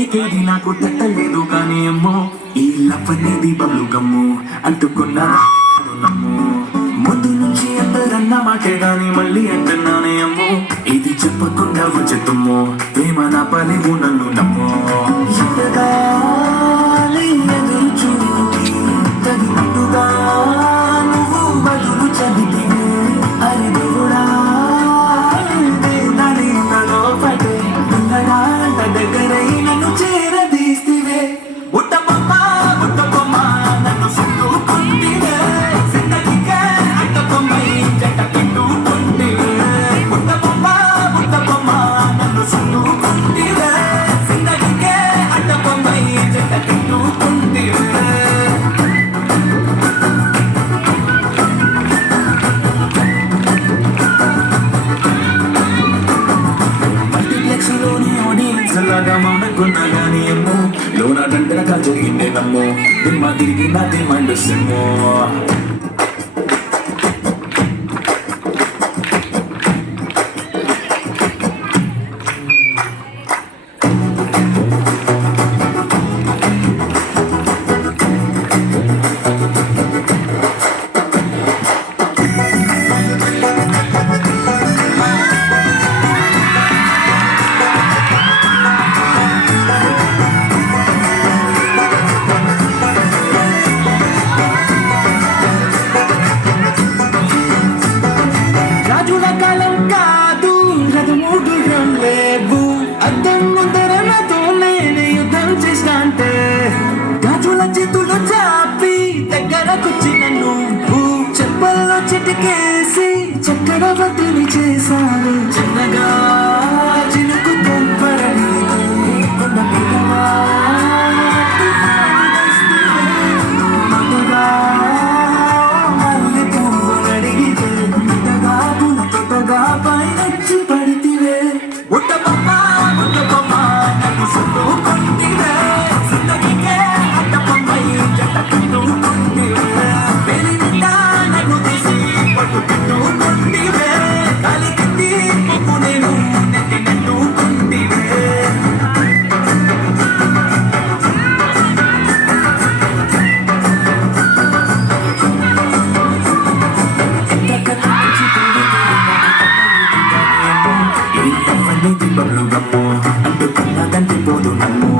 దొరికేది నాకు తట్టలేదు కానీ అమ్మో ఈ లవ్ అనేది బబ్లు గమ్ము అంటుకున్నా నమ్ము ముందు నుంచి అందరన్న మాటే గాని మళ్ళీ అంటున్నానే అమ్మో ఇది చెప్పకుండా వచ్చేతుమ్మో ప్రేమ నా పని నన్ను నమ్మో ఎదగాలి ఎదురు చూపి తగినట్టుగా నువ్వు బదులు చదివితే అరే దేవుడా దగ్గరై నన్ను చేరదీస్తివే బుట్టబొమ్మ బుట్టబొమ్మ నన్ను సుట్టుకుంటివే జిందగీకే అడ్డబొమ్మై జంట కట్టుకుంటివే బుట్టబొమ్మ బుట్టబొమ్మ నన్ను సుట్టుకుంటివే జిందగీకే అడ్డబొమ్మై జంట కట్టుకుంటివే లాగా మౌనకున్నా గానీ ఏమో లోన దండనగా జరిగిందే నమ్మో దిమ్మ తిరిగి నా దిమ్మండు సిమ్మో చిటికేసి చక్రవర్తిని చేశారు చిన్నగా చినుకు కొంపరని కొండ పిల్లవా మగగా మల్లి పువ్వులు అడిగితే మిగగా పున తొట్టగా పైనొచ్చి పడితివే బుట్టబొమ్మ బుట్టబొమ్మ నన్ను సుట్టుకుంటివే జిందగీకే అడ్డబొమ్మై జంట కట్టుకుంటివే బబ్లు గమ్ము అంటుకున్నదంటే పోదు నమ్ము